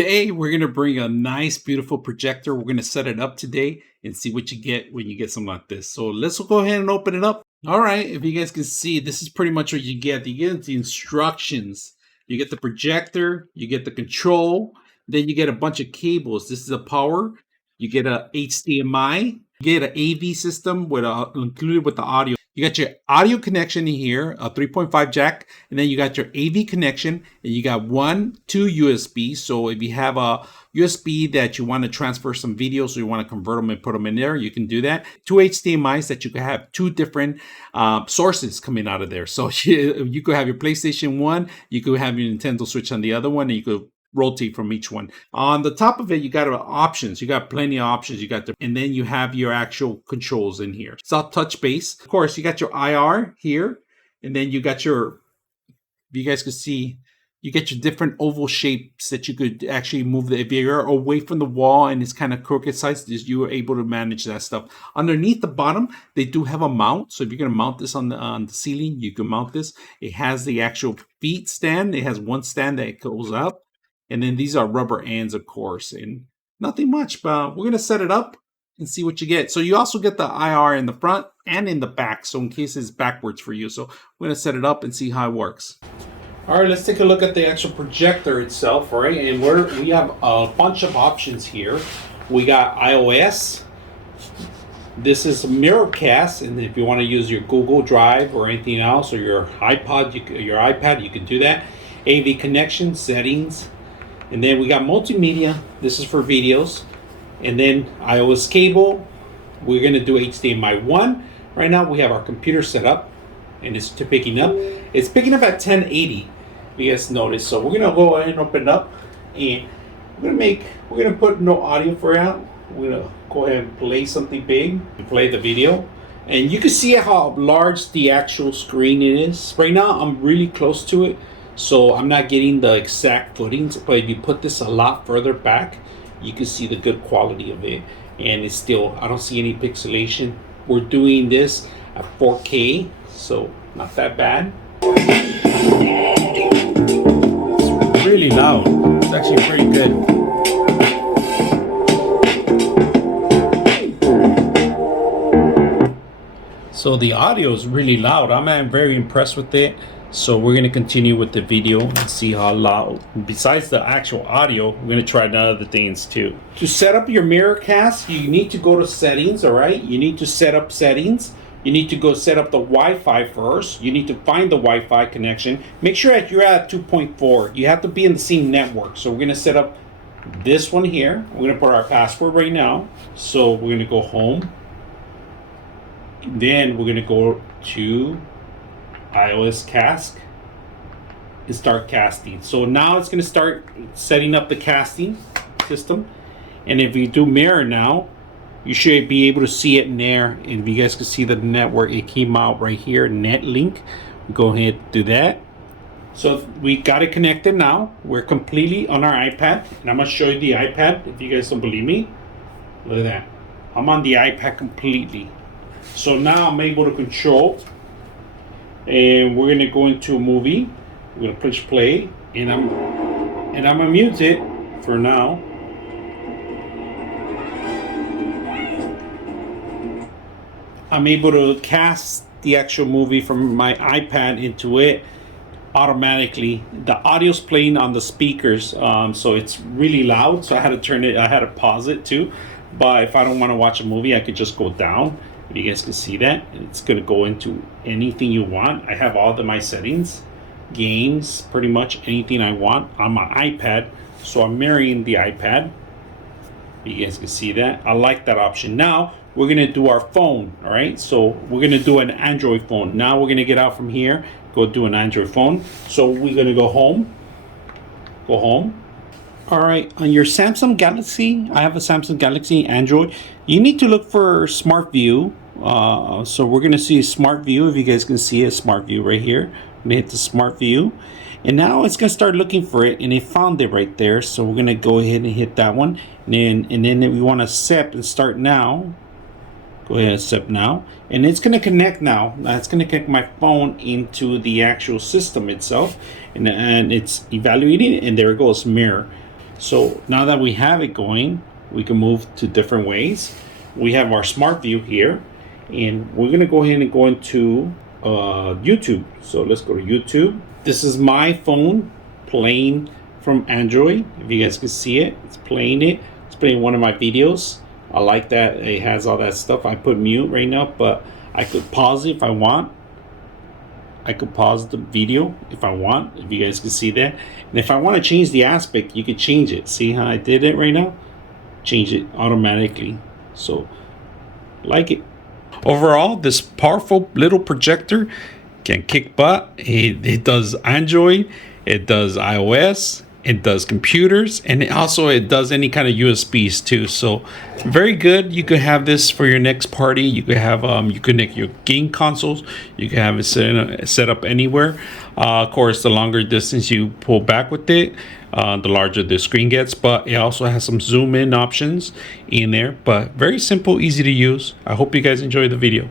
Today, we're going to bring a nice, beautiful projector. We're going to set it up today and see what you get when you get something like this. So let's go ahead and open it up. All right, if you guys can see, this is pretty much what you get. You get the instructions. You get the projector, you get the control, then you get a bunch of cables. This is a power. You get a HDMI, you get an AV system included with the audio. You got your audio connection in here, a 3.5 jack, and then you got your AV connection, and you got two USB. So if you have a USB that you want to transfer some videos, or you want to convert them and put them in there, you can do that. Two HDMIs that you can have two different sources coming out of there. So you could have your PlayStation 1, you could have your Nintendo Switch on the other one, and you could rotate from each one. On the top of it, you got options. You got plenty of options. And then you have your actual controls in here. It's all touch base. Of course, you got your IR here, and then you got your, you guys can see, you get your different oval shapes that you could actually move. If you're away from the wall and it's kind of crooked sides, you are able to manage that stuff. Underneath the bottom, they do have a mount. So if you're going to mount this on the ceiling, you can mount this. It has the actual feet stand. It has one stand that goes up. And then these are rubber ends, of course, and nothing much, but we're going to set it up and see what you get. So you also get the IR in the front and in the back, so in case it's backwards for you. So we're going to set it up and see how it works. All right, let's take a look at the actual projector itself, all right? And we have a bunch of options here. We got iOS. This is Miracast, and if you want to use your Google Drive or anything else, or your iPad, you can do that. AV connection, settings. And then we got multimedia. This is for videos. And then iOS cable. We're going to do HDMI 1. Right now we have our computer set up and it's picking up. It's picking up at 1080. If you guys notice. So we're going to go ahead and open it up. And we're going to put no audio for out. We're going to go ahead and play something big and play the video. And you can see how large the actual screen is. Right now I'm really close to it, so I'm not getting the exact footings, but if you put this a lot further back, you can see the good quality of it. And it's still, I don't see any pixelation. We're doing this at 4K, so not that bad. It's really loud. It's actually pretty good. So the audio is really loud. I'm very impressed with it. So we're going to continue with the video and see how loud. Besides the actual audio, we're going to try other things too. To set up your Miracast, you need to go to settings, all right? You need to set up settings. You need to go set up the Wi-Fi first. You need to find the Wi-Fi connection. Make sure that you're at 2.4. You have to be in the same network. So we're going to set up this one here. We're going to put our password right now. So we're going to go home. Then we're going to go to iOS cast and start casting. So now it's going to start setting up the casting system. And if you do mirror now, you should be able to see it in there. And if you guys can see the network, it came out right here, net link. Go ahead and do that. So we got it connected now. We're completely on our iPad, and I'm going to show you the iPad if you guys don't believe me. Look at that. I'm on the iPad completely. So now I'm able to control. And we're gonna go into a movie. We're gonna push play, and I'm gonna mute it for now. I'm able to cast the actual movie from my iPad into it automatically. The audio's playing on the speakers, so it's really loud. So I had to pause it too. But if I don't want to watch a movie, I could just go down. If you guys can see that, it's going to go into anything you want. I have all my settings, games, pretty much anything I want on my iPad. So I'm mirroring the iPad. You guys can see that. I like that option. Now we're going to do our phone. All right. So we're going to do an Android phone. Now we're going to get out from here, go do an Android phone. So we're going to go home. Go home. All right, on your Samsung Galaxy, I have a Samsung Galaxy Android. You need to look for Smart View. So we're going to see Smart View. If you guys can see a Smart View right here, I'm going to hit the Smart View. And now it's going to start looking for it, and it found it right there. So we're going to go ahead and hit that one. And then we want to accept and start now. Go ahead and accept now. And it's going to connect now. It's going to connect my phone into the actual system itself. And it's evaluating it, and there it goes, mirror. So now that we have it going, we can move to different ways. We have our smart view here, and we're gonna go ahead and go into YouTube. So let's go to YouTube. This is my phone playing from Android. If you guys can see it, it's playing one of my videos. I like that it has all that stuff. I put mute right now, but I could pause it if I want. I could pause the video if I want, if you guys can see that. And if I want to change the aspect, you could change it. See how I did it right now? Change it automatically. So, like it. Overall, this powerful little projector can kick butt. It does Android, it does iOS, it does computers, and it does any kind of USBs too. So very good. You could have this for your next party. You could have you connect your game consoles. You can have it set up anywhere. Of course, the longer distance you pull back with it, the larger the screen gets. But it also has some zoom in options in there. But very simple, easy to use. I hope you guys enjoy the video.